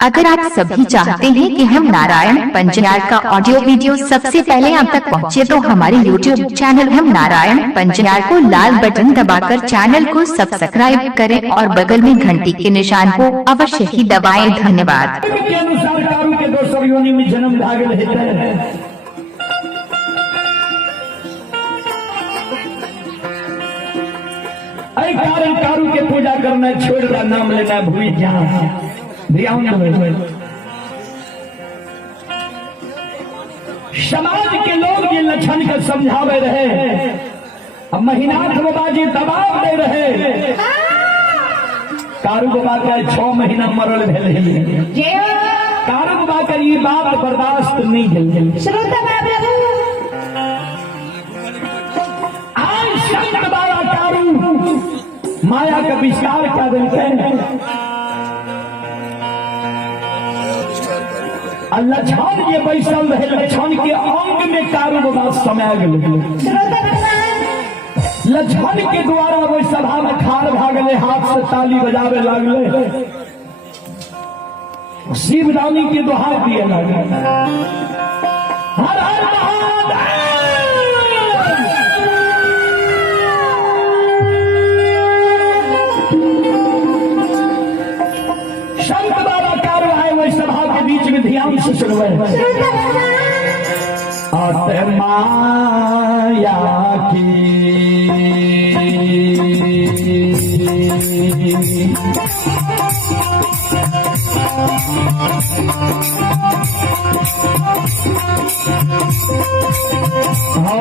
अगर आप सभी चाहते हैं कि हम नारायण पंजनार का ऑडियो वीडियो सबसे पहले आप तक पहुंचे, तो हमारे YouTube चैनल हम नारायण पंजनार को लाल बटन दबाकर चैनल को सब्सक्राइब करें और बगल में घंटी के निशान को अवश्य ही दबाएं। धन्यवाद। के अनुसार कारू के दोसर योनि में जन्म भागल हेतै। ऐ कारण कारू के पूजा करना छोड़ दा, नाम लेना भूल जा। समाज के लोग ये लक्षण के समझावे रहे, अब महीनाथ बाबा जी दबाव दे रहे। कारू बाबा के 6 महीना मरल भेल। कारू बाबा के ये बात बर्दाश्त नहीं भेल। आज संत बाबा कारू माया का विस्तार क्या देते लक्षण ये बैसल रहे। लक्षण के अंग में कारू बाबा समय गए। लक्षण के द्वारा वो सभा में खार भागले, हाथ से ताली बजावे लगले, शिवरानी के दोहा दिए लगे। हर हर महादेव। संत बाबा कारू आए वही सभा के बीच में ध्यान से सुनवे। आते माया की हो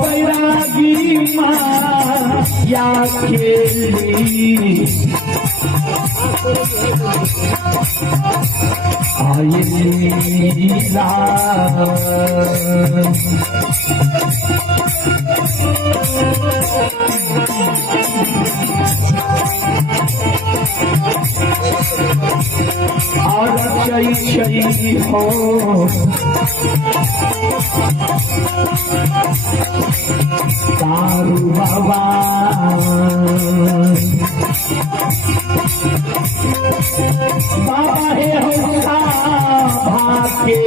बैरागी माया खेली आई लीला। और चई हो कारू बाबा बाबा हे हो भाके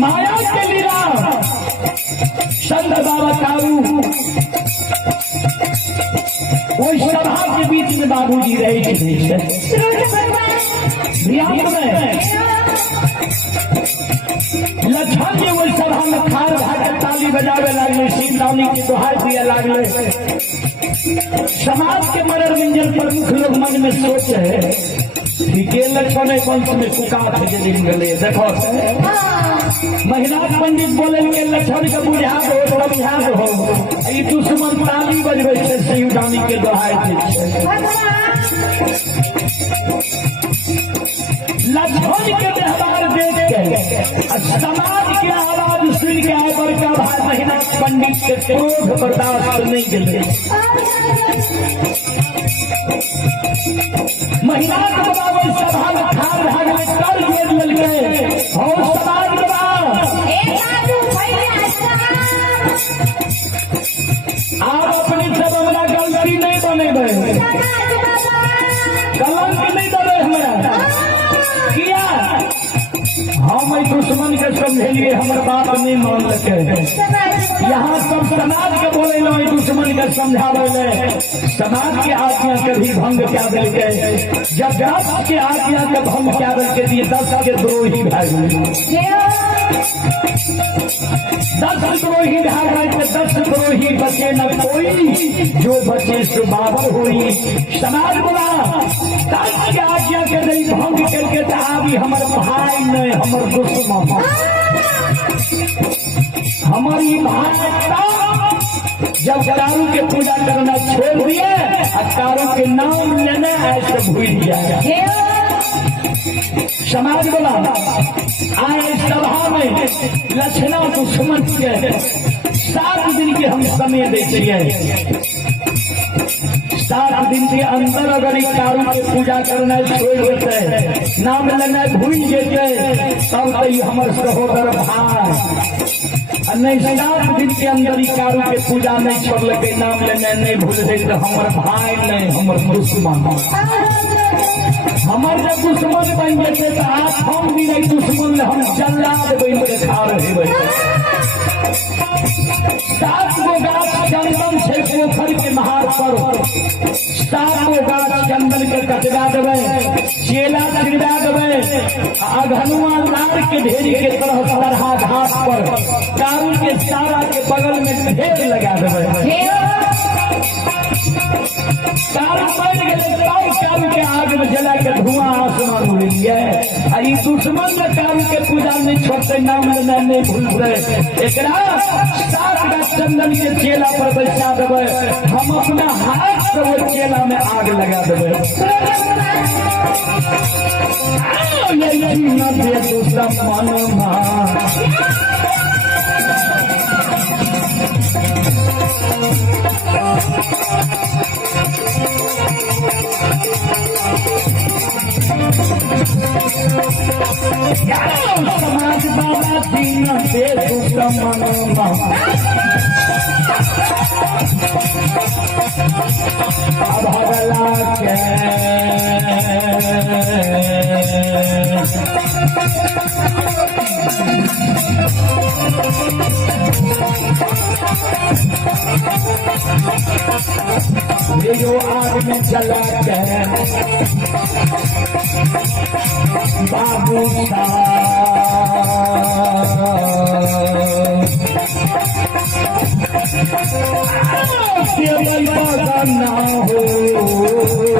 माया के लीला। संत बाबा कारू वो सभा के बीच में बाबूजी रहे थे। लक्षण जी वो सभा में खार भाग ताली बजावे लगले, शिवरानी की दोहाई दिए लगले। समाज के मनोरंजन प्रमुख लोग मन में सोचे के लक्षण पंच में कुकात गले। देखो महिला पंडित बोले के लक्षण के बुझा दो, समझा दो। ई दुश्मन ताली बजबे से शिवरानी के दोहाई लक्षण के व्यवहार देख के समाज के आवाज सुन के बड़का भाई महिला पंडित के क्रोध बर्दाश्त नहीं गए। महिला सभा में खार भागले कर जोड़ गए। और समाज आप अपनी सब हमारा गलती नहीं बने गए, कलंक नहीं बने हमारा किया। हम दुश्मन के समझेलिए हमारे बात नहीं मान लगे। यहाँ सब समाज के बोले लो दुश्मन के समझावे समाज के आज्ञा के भी भंग क्या दिल के जब 10 के आज्ञा के भंग क्या दिल के दिए 10 के द्रोही भाई 10 द्रोही भाई 10 द्रोही बचे न कोई जो बचे सो बाबर हुई। समाज बोला 10 के आज्ञा के नहीं भंग करके भी हमारे भाई ने हमारे दुश्मन हमारी भाषा जब दारू के पूजा करना छोड़ दिए दारू के नाम लेना ऐसे भूल जाएगा। समाज बोला आए सभा में लक्षणा दुश्मन के 7 दिन के हम समय दे चाहिए। 7 दिन के अंदर अगर दारू की पूजा करना छोड़ देते नाम लेना भूल जेते तब तो हमारे सहोदर भाई नहीं 7 दिन के अंदर दारू के पूजा नहीं छोड़ लगे नाम लेने नहीं भूल दे तो हमारे भाई नहीं हमारे दुश्मन हमारे जब दुश्मन बन गए तो आज हम भी नहीं दुश्मन हम जल्लाद बन के खा रहे 7 गो गाछ चंदन से पोखर के महार पर 7 गो गाछ चंदन के कटवा देवे चेला चिड़ा देवे अघनुआ नार के ढेरी के तरह सरहा घाट पर दारू के सारा के बगल में ढेर लगा देवे दारू बन गए दारू के आग में जला के धुआं आसमान उड़ गया। दुश्मन में दारू के पूजा नहीं छोड़ते नाम लेना नहीं भूलते एक 7 चंदन के चेला पर बैठा देवे हम अपना हाथ से वो चेला में आग लगा देवे समाज बाबा दीन से दुश्मनों भगला के ये जो आग में जला के बाबू ना हो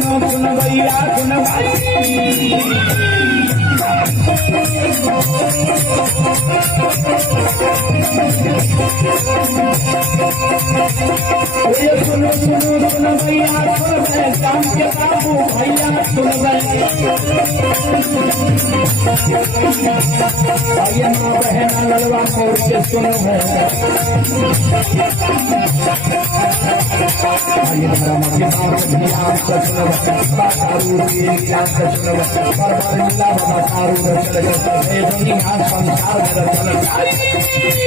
सुनो सुनो भैया सुनो भाई ये सुनो सुनो सुनो भैया सुनो मैं काम के बाबू भैया सुनो भैया माँ बहना लड़वा मोड़ के सुनो है धर्म के बाप ध्यान से सुनो सारू ध्यान से सुनो पर मिला बाबा सारू चल जाता है दुनिया संसार में चल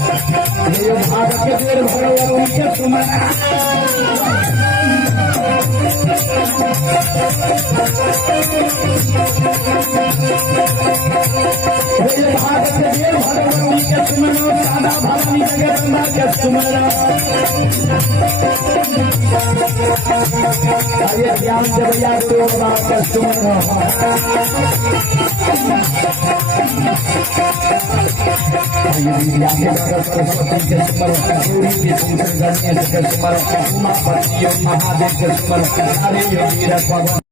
ये भारत के देर भरे उनके सुमना भारत के देर भरे उनके सुमना सादा भवानी जगन्नाथ के सुमना ये ज्ञान देवया गुरु बाबा के सुमना सरस्वती के स्मरण गौरी के गणेश के स्मरण उमापति महादेव के स्मरण हरे योगी